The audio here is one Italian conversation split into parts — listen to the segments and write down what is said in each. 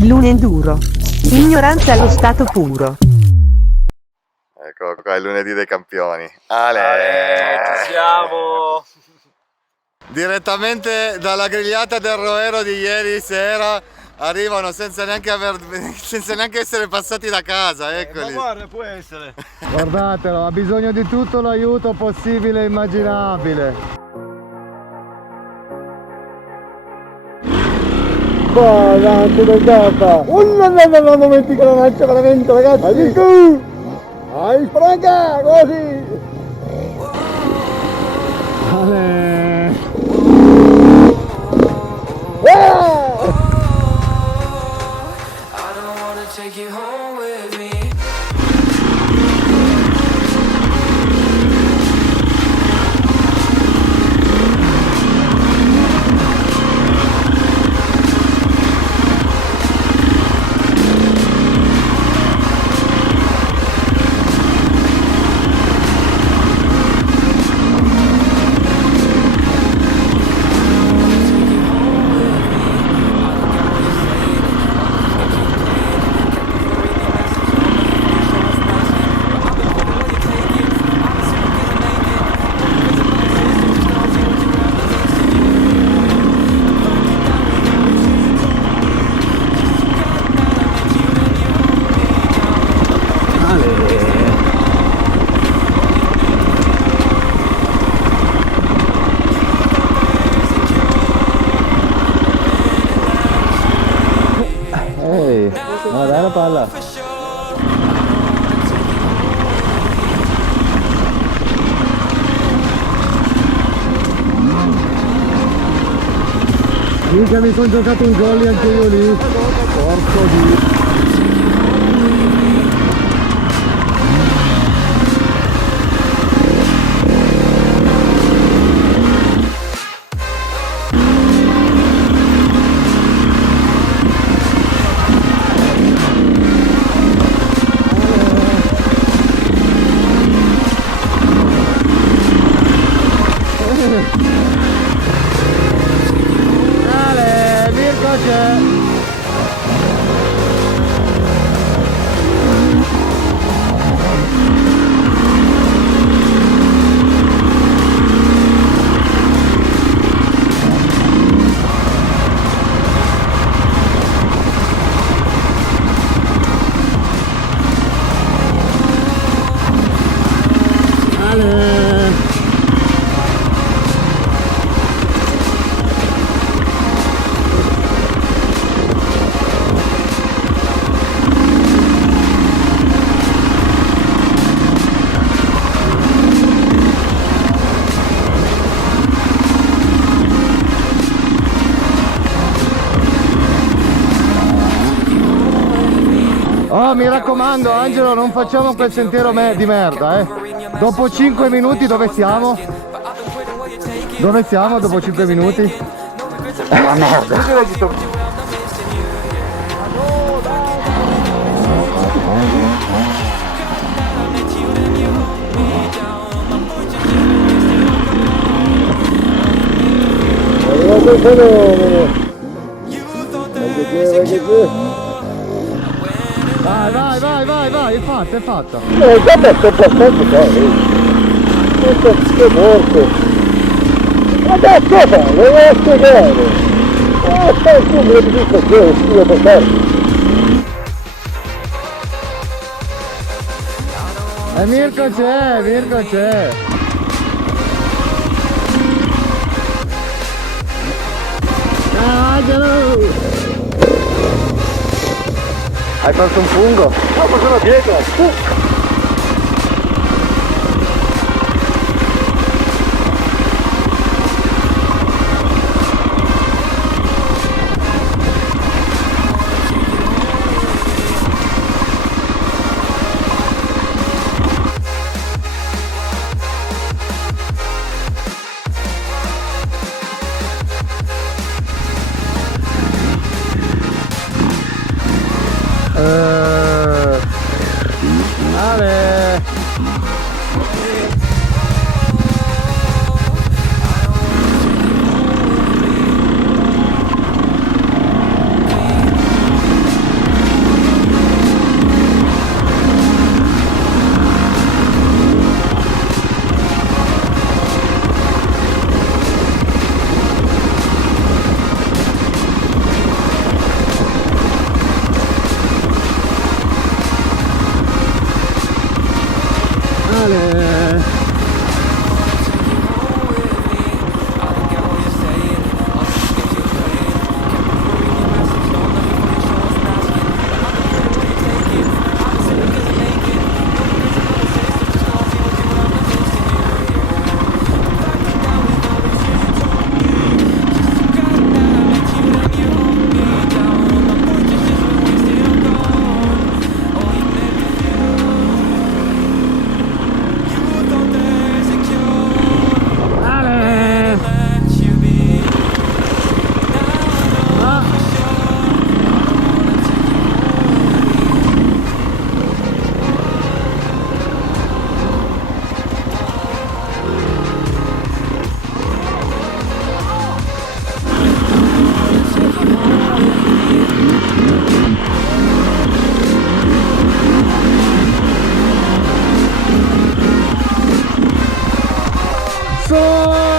Lunenduro. Ignoranza allo stato puro. Ecco qua il lunedì dei campioni. Ale, Ci siamo! direttamente dalla grigliata del Roero di ieri sera arrivano senza neanche essere passati da casa, Ma eccoli. guarda, può essere! Guardatelo, ha bisogno di tutto l'aiuto possibile e immaginabile. Avanti del gaffa! No, momenti che la lancia veramente, ragazzi! Hai visto? Hai franca, così! Ale! Ehi, ma dai la palla! Mica mi sono giocato un jolly anche io lì! Porco di... Ale, Mirko c'è! Ale! Oh, mi raccomando Angelo, non facciamo quel sentiero di merda, eh. Dopo 5 minuti dove siamo? Dove siamo dopo 5 minuti? Ma merda! Vai, è fatta. Che morto. Adesso fa, lo devo spiegare. Stai su, me lo dico che scusa per farlo. Mirko c'è. Angelo! Hai fatto un fungo? No, ma sono dietro!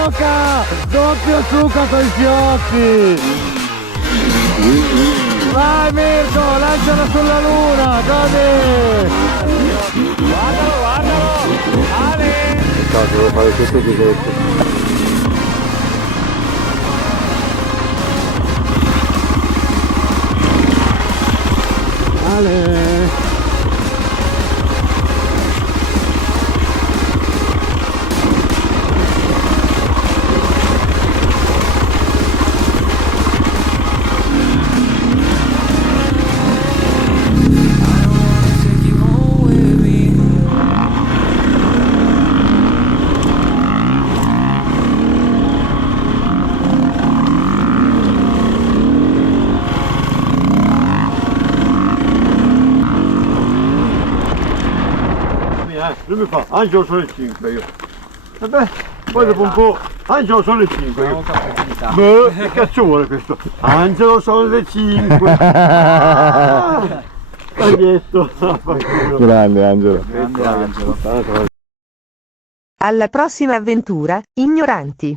gioca! Doppio succa coi fiocchi! Vai Mirko, lancialo sulla luna, godi! Guardalo, guardalo! Ale! Cazzo, devo fare tutto di questo. Ale! Lui mi fa, Angelo sono le 5 io. E beh, poi dopo un po', Angelo sono le 5 io. Beh, che cazzo vuole questo? Angelo sono le 5. Taglietto. Grande Angelo. Grande Angelo. Alla prossima avventura, ignoranti.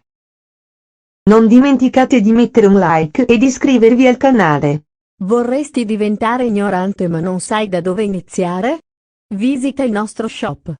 Non dimenticate di mettere un like ed iscrivervi al canale. Vorresti diventare ignorante ma non sai da dove iniziare? Visita il nostro shop